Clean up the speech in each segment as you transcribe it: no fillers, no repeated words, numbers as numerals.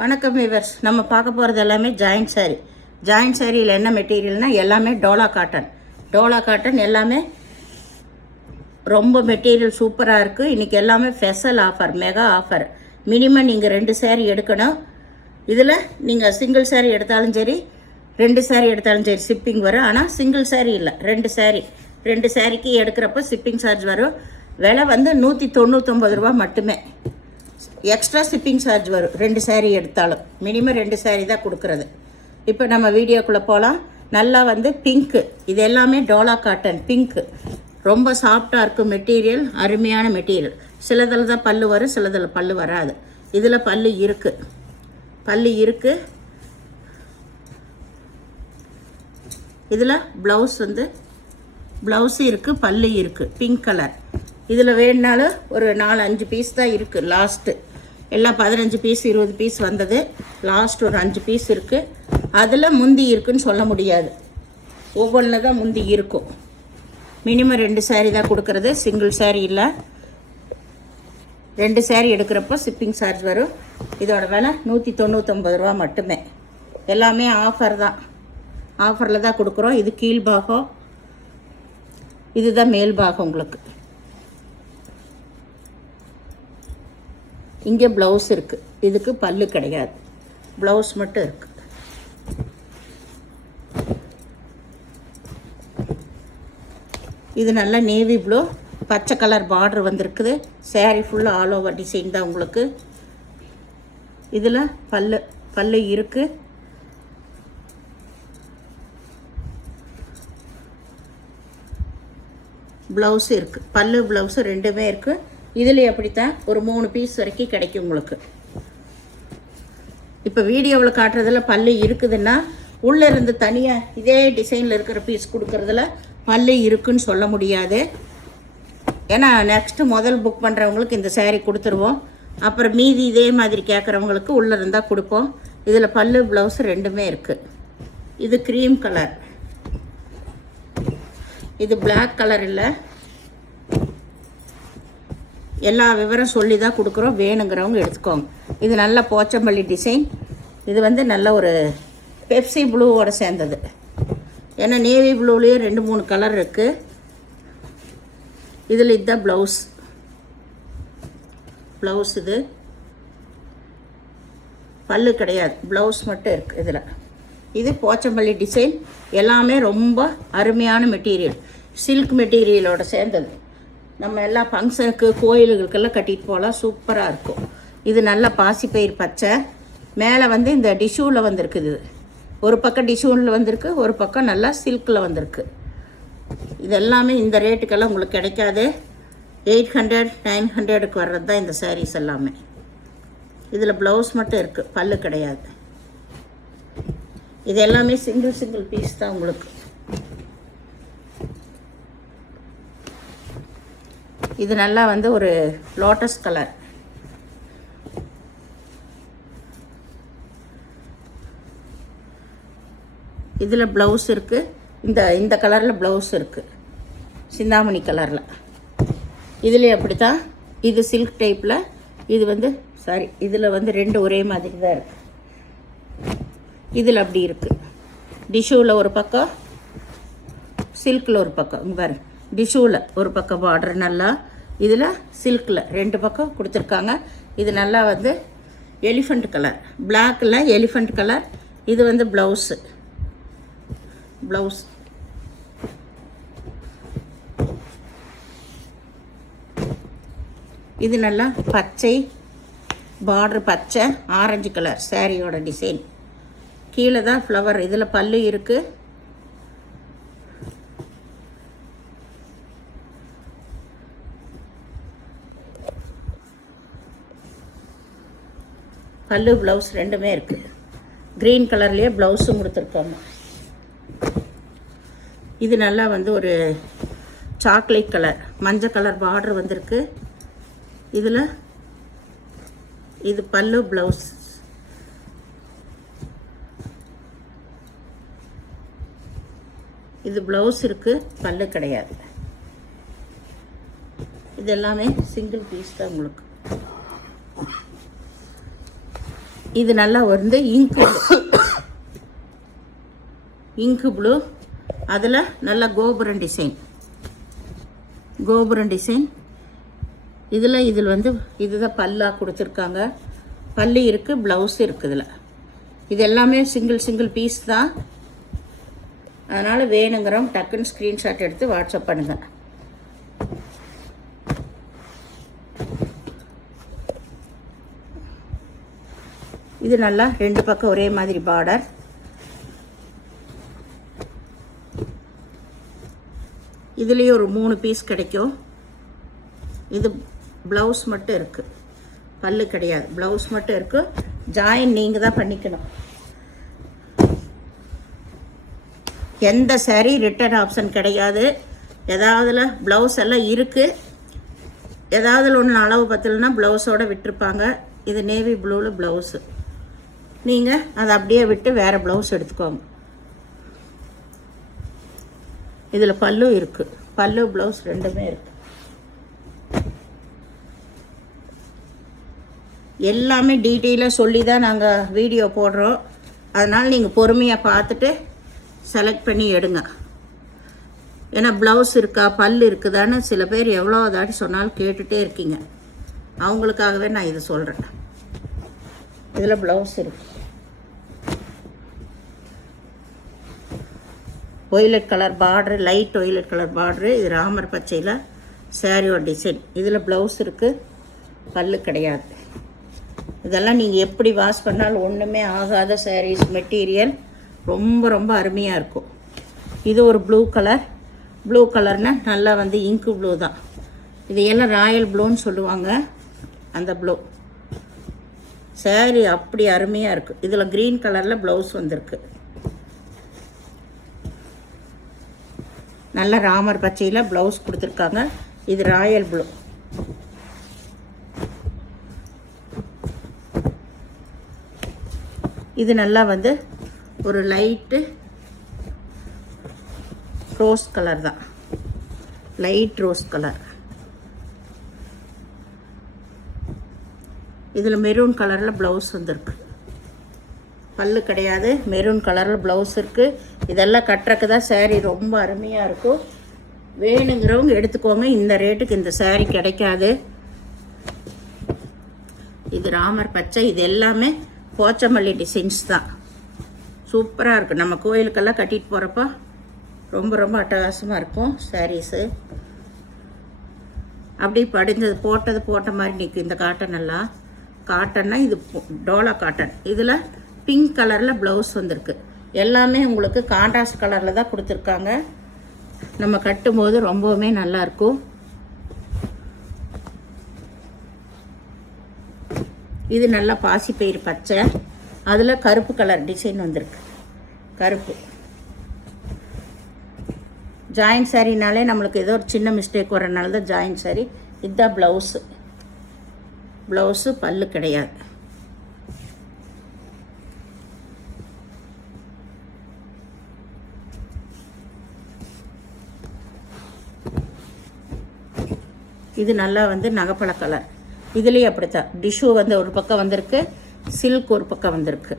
வணக்கம் விவர்ஸ். நம்ம பார்க்க போகிறது எல்லாமே ஜாயிண்ட் சாரீ. ஜாயிண்ட் சாரியில் என்ன மெட்டீரியல்னால் எல்லாமே டோலா காட்டன் எல்லாமே ரொம்ப மெட்டீரியல் சூப்பராக இருக்குது. இன்றைக்கி எல்லாமே special offer, mega offer. Minimum நீங்கள் 2 சாரீ எடுக்கணும். இதில் நீங்கள் சிங்கிள் சாரீ எடுத்தாலும் சரி, 2 சாரீ எடுத்தாலும் சரி ஷிப்பிங் வரும். ஆனால் சிங்கிள் சாரீ இல்லை, 2 சாரீக்கு எடுக்கிறப்போ ஷிப்பிங் சார்ஜ் வரும். விலை வந்து 199 ரூபா மட்டுமே. எக்ஸ்ட்ரா ஷிப்பிங் சார்ஜ் வரும் 2 சாரீ எடுத்தாலும். மினிமம் 2 சாரீ தான் கொடுக்குறது. இப்போ நம்ம வீடியோக்குள்ளே போகலாம். நல்லா வந்து பிங்க்கு, இது எல்லாமே டோலா காட்டன் பிங்க்கு. ரொம்ப சாஃப்டாக இருக்கும் மெட்டீரியல், அருமையான மெட்டீரியல். சிலதில் தான் பல்லு வரும், சிலதில் பல்லு வராது. இதில் பல்லு இருக்குது. இதில் ப்ளவுஸு இருக்குது, பல்லு இருக்குது, பிங்க் கலர். இதில் வேணுனாலும் ஒரு 4-5 பீஸ் தான் இருக்குது. லாஸ்ட்டு எல்லாம் 15 பீஸ் 20 பீஸ் வந்தது. லாஸ்ட் ஒரு 5 பீஸ் இருக்குது. அதில் முந்தி இருக்குன்னு சொல்ல முடியாது, ஒவ்வொன்றில் தான் முந்தி இருக்கும். மினிமம் 2 சாரீ தான் கொடுக்குறது, சிங்கிள் சாரீ இல்லை. 2 சாரீ எடுக்கிறப்போ ஷிப்பிங் சார்ஜ் வரும். இதோட விலை 199 ரூபா மட்டுமே. எல்லாமே ஆஃபர் தான், ஆஃபரில் தான் கொடுக்குறோம். இது கீழ்பாகம், இதுதான் மேல் பாகம். உங்களுக்கு இங்கே ப்ளவுஸ் இருக்குது, இதுக்கு பல்லு கிடையாது, ப்ளவுஸ் மட்டும் இருக்குது. இது நல்லா நேவி ப்ளூ, பச்சை கலர் பார்டர் வந்திருக்குது. சாரீ ஃபுல்லாக ஆல் ஓவர் டிசைன் தான் உங்களுக்கு. இதில் பல்லு இருக்குது. ப்ளவுஸு இருக்குது, பல்லு ப்ளவுஸு ரெண்டுமே இருக்குது. இதில் எப்படித்தான் ஒரு 3 பீஸ் வரைக்கும் கிடைக்கும் உங்களுக்கு. இப்போ வீடியோவில் காட்டுறதுல பல்லு இருக்குதுன்னா, உள்ளே இருந்து தனியாக இதே டிசைனில் இருக்கிற பீஸ் கொடுக்குறதுல பல்லு இருக்குன்னு சொல்ல முடியாது. ஏன்னா நெக்ஸ்ட்டு முதல் புக் பண்ணுறவங்களுக்கு இந்த சாரீ கொடுத்துருவோம். அப்புறம் மீதி இதே மாதிரி கேட்குறவங்களுக்கு உள்ளே இருந்தால் கொடுப்போம். இதில் பல்லு ப்ளவுஸு ரெண்டுமே இருக்குது. இது க்ரீம் கலர், இது பிளாக் கலர் இல்லை. எல்லா விவரம் சொல்லி தான் கொடுக்குறோம், வேணுங்கிறவங்க எடுத்துக்கோங்க. இது நல்ல போச்சம்பள்ளி டிசைன். இது வந்து நல்ல ஒரு பெப்சி ப்ளூவோட சேர்ந்தது. ஏன்னா நேவி ப்ளூலேயே 2-3 கலர் இருக்குது. இதில் இதுதான் ப்ளவுஸ் இது பல்லு கிடையாது, ப்ளவுஸ் மட்டும் இருக்குது இதில். இது போச்சம்பள்ளி டிசைன். எல்லாமே ரொம்ப அருமையான மெட்டீரியல், சில்க் மெட்டீரியலோட சேர்ந்தது. நம்ம எல்லா ஃபங்க்ஷனுக்கு கோயிலுகளுக்கெல்லாம் கட்டிட்டு போகலாம், சூப்பராக இருக்கும். இது நல்ல பாசிப்பயிர் பச்சை. மேலே வந்து இந்த டிஷ்யூவில் வந்திருக்குது. ஒரு பக்கம் டிஷ்யூவில் வந்திருக்கு, ஒரு பக்கம் நல்லா சில்கில் வந்திருக்கு. இது எல்லாமே இந்த ரேட்டுக்கெல்லாம் உங்களுக்கு கிடைக்காது. 800-900க்கு வர்றது தான் இந்த சாரீஸ் எல்லாமே. இதில் ப்ளவுஸ் மட்டும் இருக்குது, பல்லு கிடையாது. இது எல்லாமே சிங்கிள் பீஸ் தான் உங்களுக்கு. இது நல்லா வந்து ஒரு லோட்டஸ் கலர். இதில் ப்ளவுஸ் இருக்குது. இந்த கலரில் ப்ளவுஸ் இருக்குது, சிந்தாமணி கலரில். இதில் அப்படி தான். இது சில்க் டைப்பில். இது வந்து இதில் வந்து 2 ஒரே மாதிரி தான் இருக்குது. இதில் அப்படி இருக்குது. டிஷ்யூவில் ஒரு பக்கம், சில்கில் ஒரு பக்கம். இங்கே பாருங்க, டிஷ்யூவில் ஒரு பக்கம் பார்டர் நல்லா, இதில் சில்கில் 2 பக்கம் கொடுத்துருக்காங்க. இது நல்லா வந்து எலிஃபண்ட் கலர், பிளாக்கில் எலிஃபண்ட் கலர். இது வந்து ப்ளவுஸ். இது நல்லா பச்சை பார்டர், பச்சை ஆரஞ்சு கலர் சாரியோட டிசைன். கீழே தான் ஃப்ளவர். இதில் பல்லு இருக்குது. பல்லு ப்ளவுஸ் ரெண்டுமே இருக்குது. க்ரீன் கலர்லேயே ப்ளவுஸும் கொடுத்துருக்காங்க. இது நல்லா வந்து ஒரு சாக்லேட் கலர், மஞ்சள் கலர் பார்டர் வந்திருக்கு. இதில் இது பல்லு ப்ளவுஸ். இது ப்ளவுஸ் இருக்குது, பல்லு கிடையாது. இது எல்லாமே சிங்கிள் பீஸ் தான் உங்களுக்கு. இது நல்லா வந்து இங்கு ப்ளூ, அதில் நல்லா கோபுரம் டிசைன். இதில் வந்து இதுதான் பல்லாக கொடுத்துருக்காங்க. பல்லு இருக்குது, ப்ளவுஸ் இருக்குது. இதில் இது எல்லாமே சிங்கிள் பீஸ் தான். அதனால் வேணுங்கிறவங்க டக்குன்னு ஸ்க்ரீன்ஷாட் எடுத்து வாட்ஸ்அப் பண்ணுங்கள். இது நல்லா 2 பக்கம் ஒரே மாதிரி பார்டர். இதுலேயும் ஒரு 3 பீஸ் கிடைக்கும். இது ப்ளவுஸ் மட்டும் இருக்குது, பல்லு கிடையாது, ப்ளவுஸ் மட்டும் இருக்குது. ஜாயின் நீங்கள் தான் பண்ணிக்கணும். எந்த சாரீ ரிட்டர்ன் ஆப்ஷன் கிடையாது. ஏதாவதுல ப்ளவுஸ் எல்லாம் இருக்குது, ஏதாவதுல ஒன்று அளவு பத்தலைன்னா ப்ளவுஸோடு விட்டுருப்பாங்க. இது நேவி ப்ளூவில் ப்ளவுஸு, நீங்கள் அதை அப்படியே விட்டு வேறு ப்ளவுஸ் எடுத்துக்கோங்க. இதில் பல்லு இருக்குது, பல்லு ப்ளவுஸ் ரெண்டுமே இருக்குது. எல்லாமே டீட்டெயிலாக சொல்லி தான் நாங்கள் வீடியோ போடுறோம். அதனால் நீங்கள் பொறுமையாக பார்த்துட்டு செலக்ட் பண்ணி எடுங்க. ஏன்னா ப்ளவுஸ் இருக்கா பல்லு இருக்குதான்னு சில பேர் எவ்வளோ தாட்டி சொன்னாலும் கேட்டுகிட்டே இருக்கீங்க. அவங்களுக்காகவே நான் இதை சொல்கிறேன். இதில் ப்ளவுஸ் இருக்கு, ஒய்லட் கலர் பார்ட்ரு, லைட் ஒய்லட் கலர் பார்ட்ரு. இது ராமர் பச்சையில் சாரியோட டிசைன். இதில் ப்ளவுஸ் இருக்குது, பல்லு கிடையாது. இதெல்லாம் நீங்கள் எப்படி வாஷ் பண்ணாலும் ஒன்றுமே ஆகாத சாரீஸ். மெட்டீரியல் ரொம்ப அருமையாக இருக்கும். இது ஒரு ப்ளூ கலர்னால் நல்லா வந்து இங்கு ப்ளூ தான். இது எல்லாம் ராயல் ப்ளூன்னு சொல்லுவாங்க. அந்த ப்ளூ சாரீ அப்படி அருமையாக இருக்குது. இதில் க்ரீன் கலரில் ப்ளவுஸ் வந்திருக்கு. நல்ல ராமர் பச்சையில் ப்ளவுஸ் கொடுத்துருக்காங்க. இது ராயல் ப்ளூ. இது நல்லா வந்து ஒரு லைட்டு ரோஸ் கலர் தான், லைட் ரோஸ் கலர். இதில் மெரூன் கலரில் ப்ளவுஸ் வந்திருக்கு, பல்லு கிடையாது. மெரூன் கலரில் ப்ளவுஸ் இருக்குது. இதெல்லாம் கட்டுறக்கு தான் சாரீ ரொம்ப அருமையாக இருக்கும். வேணுங்கிறவங்க எடுத்துக்கோங்க. இந்த ரேட்டுக்கு இந்த சாரீ கிடைக்காது. இது ராமர் பச்சை. இது எல்லாமே போச்சமல்லி டிசைன்ஸ் தான். சூப்பராக இருக்குது. நம்ம கோயிலுக்கெல்லாம் கட்டிட்டு போகிறப்ப ரொம்ப அட்டகாசமாக இருக்கும் சாரீஸு. அப்படி படிஞ்சது போட்ட மாதிரி நிற்கும். இந்த காட்டன் எல்லாம் காட்டன்னா இது டோலா காட்டன். இதில் பிங்க் கலரில் ப்ளவுஸ் வந்திருக்கு. எல்லாமே உங்களுக்கு கான்ட்ராஸ்ட் கலரில் தான் கொடுத்துருக்காங்க. நம்ம கட்டும்போது ரொம்பவுமே நல்லாயிருக்கும். இது நல்லா பாசிப்பயிறு பச்சை, அதில் கருப்பு கலர் டிசைன் வந்திருக்கு. கருப்பு ஜாயின் சாரினாலே நம்மளுக்கு ஏதோ ஒரு சின்ன மிஸ்டேக் வரனால தான் ஜாயின் சாரி. இதுதான் ப்ளவுஸு பல்லு கிடையாது. இது நல்லா வந்து நகைப்பழ கலர். இதுலேயும் அப்படித்தான் டிஷ்யூ வந்து ஒரு பக்கம் வந்திருக்கு, சில்க் ஒரு பக்கம் வந்திருக்கு.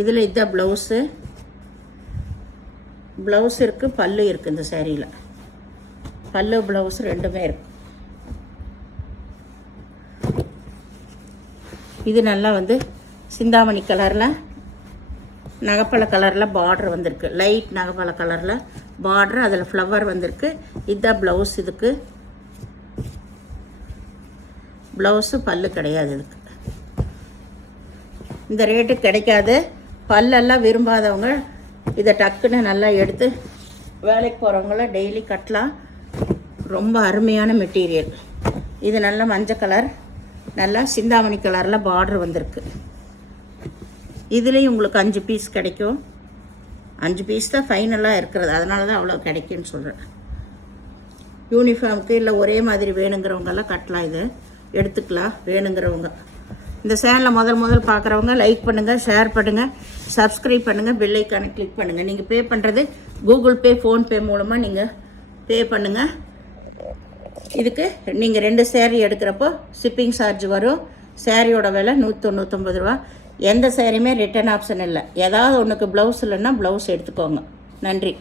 இதில் இதுதான் ப்ளவுஸ் இருக்குது, பல்லு இருக்குது. இந்த சாரியில் பல்லு ப்ளவுஸ் ரெண்டுமே இருக்குது. இது நல்லா வந்து சிந்தாமணி கலரில் நகைப்பழ கலரில் பார்டர் வந்திருக்கு. லைட் நகைப்பழ கலரில் பார்டர், அதில் ஃப்ளவர் வந்திருக்கு. இதுதான் ப்ளவுஸ். இதுக்கு ப்ளவுஸு பல்லு கிடையாது. இதுக்கு இந்த ரேட்டு கிடைக்காது. பல்லெல்லாம் விரும்பாதவங்க இதை டக்குன்னு நல்லா எடுத்து வேலைக்கு போகிறவங்கள டெய்லி கட்டலாம். ரொம்ப அருமையான மெட்டீரியல். இது நல்ல மஞ்சள் கலர், நல்லா சிந்தாமணி கலரில் பார்டர் வந்திருக்கு. இதுலேயும் உங்களுக்கு 5 பீஸ் கிடைக்கும். 5 பீஸ் தான் ஃபைனலாக இருக்கிறது. அதனால தான் அவ்வளோ கிடைக்குன்னு சொல்கிறேன். யூனிஃபார்முக்கு இல்லை ஒரே மாதிரி வேணுங்கிறவங்கெல்லாம் கட்டலாம். இது எடுத்துக்கலாம் வேணுங்கிறவங்க. இந்த சேனலை முதல் பார்க்குறவங்க லைக் பண்ணுங்கள், ஷேர் பண்ணுங்கள், சப்ஸ்கிரைப் பண்ணுங்கள், பெல் ஐக்கானை கிளிக் பண்ணுங்கள். நீங்கள் பே பண்ணுறது கூகுள் பே, ஃபோன்பே மூலமாக நீங்கள் பே பண்ணுங்கள். இதுக்கு நீங்கள் 2 சேரீ எடுக்கிறப்போ ஷிப்பிங் சார்ஜ் வரும். சேரீயோட விலை 199 ரூபா. எந்த சேரீயுமே ரிட்டர்ன் ஆப்ஷன் இல்லை. ஏதாவது ஒன்றுக்கு ப்ளவுஸ் இல்லைன்னா ப்ளவுஸ் எடுத்துக்கோங்க. நன்றி.